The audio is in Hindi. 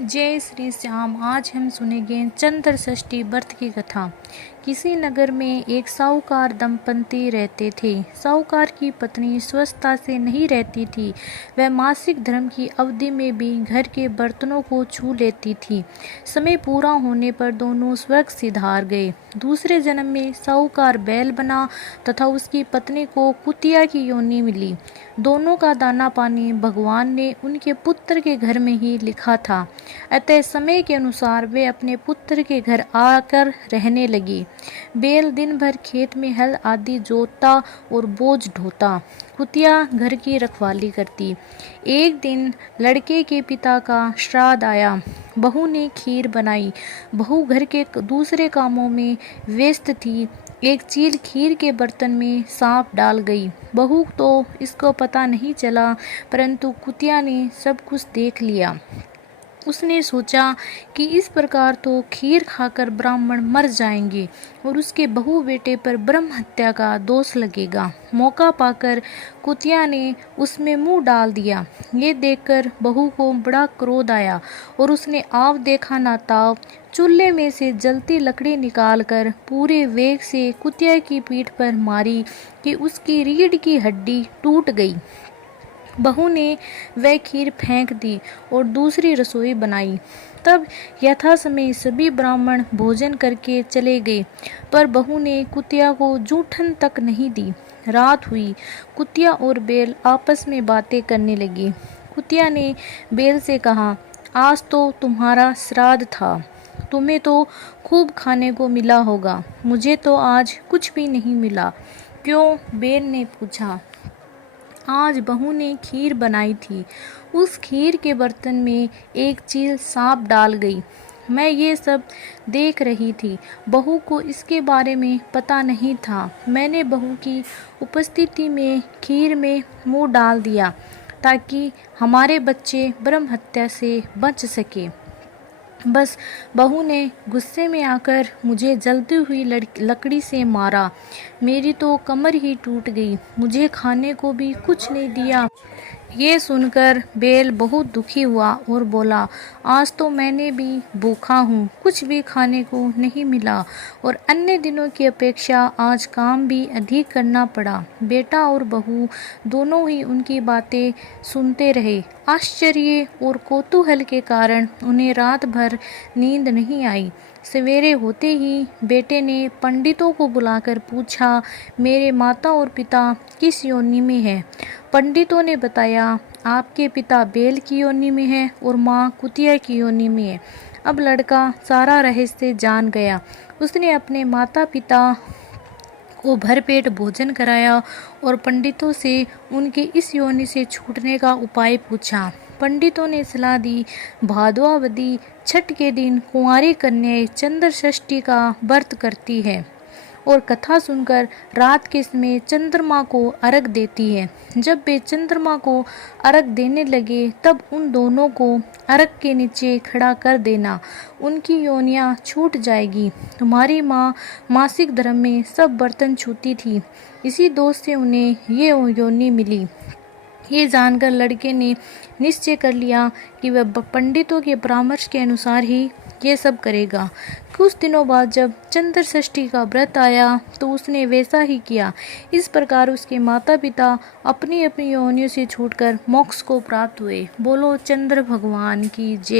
जय श्री श्याम। आज हम सुनेंगे चंद्र षष्ठी व्रत की कथा। किसी नगर में एक साहूकार दंपति रहते थे। साहूकार की पत्नी स्वस्थता से नहीं रहती थी। वह मासिक धर्म की अवधि में भी घर के बर्तनों को छू लेती थी। समय पूरा होने पर दोनों स्वर्ग सिधार गए। दूसरे जन्म में साहूकार बैल बना तथा उसकी पत्नी को कुतिया की योनि मिली। दोनों का दाना पानी भगवान ने उनके पुत्र के घर में ही लिखा था। अतः समय के अनुसार वे अपने पुत्र के घर आकर रहने लगी। बैल दिन भर खेत में हल आदि जोतता और बोझ ढोता। कुतिया घर की रखवाली करती। एक दिन लड़के के पिता का श्राद्ध आया। बहू ने खीर बनाई। बहू घर के दूसरे कामों में व्यस्त थी। एक चील खीर के बर्तन में सांप डाल गई। बहू तो इसको पता नहीं चला, परंतु कुतिया ने सब कुछ देख लिया। उसने सोचा कि इस प्रकार तो खीर खाकर ब्राह्मण मर जाएंगे और उसके बहू बेटे पर ब्रह्म हत्या का दोष लगेगा। मौका पाकर कुतिया ने उसमें मुंह डाल दिया। ये देखकर बहू को बड़ा क्रोध आया और उसने आव देखा ना ताव चूल्हे में से जलती लकड़ी निकालकर पूरे वेग से कुतिया की पीठ पर मारी कि उसकी रीढ़ की हड्डी टूट गई। बहू ने वह खीर फेंक दी और दूसरी रसोई बनाई। तब यथा समय सभी ब्राह्मण भोजन करके चले गए, पर बहू ने कुतिया को जूठन तक नहीं दी। रात हुई। कुतिया और बैल आपस में बातें करने लगी। कुतिया ने बैल से कहा, आज तो तुम्हारा श्राद्ध था, तुम्हें तो खूब खाने को मिला होगा, मुझे तो आज कुछ भी नहीं मिला। क्यों? बैल ने पूछा। आज बहू ने खीर बनाई थी, उस खीर के बर्तन में एक चील सांप डाल गई। मैं ये सब देख रही थी। बहू को इसके बारे में पता नहीं था। मैंने बहू की उपस्थिति में खीर में मुंह डाल दिया ताकि हमारे बच्चे ब्रह्म हत्या से बच सके। बस बहू ने गुस्से में आकर मुझे जलती हुई लकड़ी से मारा। मेरी तो कमर ही टूट गई। मुझे खाने को भी कुछ नहीं दिया। ये सुनकर बैल बहुत दुखी हुआ और बोला, आज तो मैंने भी भूखा हूँ, कुछ भी खाने को नहीं मिला और अन्य दिनों की अपेक्षा आज काम भी अधिक करना पड़ा। बेटा और बहू दोनों ही उनकी बातें सुनते रहे। आश्चर्य और कौतूहल के कारण उन्हें रात भर नींद नहीं आई। सवेरे होते ही बेटे ने पंडितों को बुलाकर पूछा, मेरे माता और पिता किस योनि में है? पंडितों ने बताया, आपके पिता बैल की योनि में है और माँ कुतिया की योनि में है। अब लड़का सारा रहस्य जान गया। उसने अपने माता पिता को भरपेट भोजन कराया और पंडितों से उनके इस योनि से छूटने का उपाय पूछा। पंडितों ने सलाह दी, भादवावदी छठ के दिन कुंवारी कन्याएं चंद्र षष्ठी का व्रत करती है और कथा सुनकर रात के समय चंद्रमा को अर्घ देती है। जब वे चंद्रमा को अर्घ देने लगे तब उन दोनों को अर्घ के नीचे खड़ा कर देना, उनकी योनियां छूट जाएगी। तुम्हारी माँ मासिक धर्म में सब बर्तन छूती थी, इसी दोष से उन्हें ये योनि मिली। ये जानकर लड़के ने निश्चय कर लिया कि वह पंडितों के परामर्श के अनुसार ही ये सब करेगा। कुछ दिनों बाद जब चंद्र षष्ठी का व्रत आया तो उसने वैसा ही किया। इस प्रकार उसके माता पिता अपनी अपनी योनियों से छूटकर मोक्ष को प्राप्त हुए। बोलो चंद्र भगवान की जय।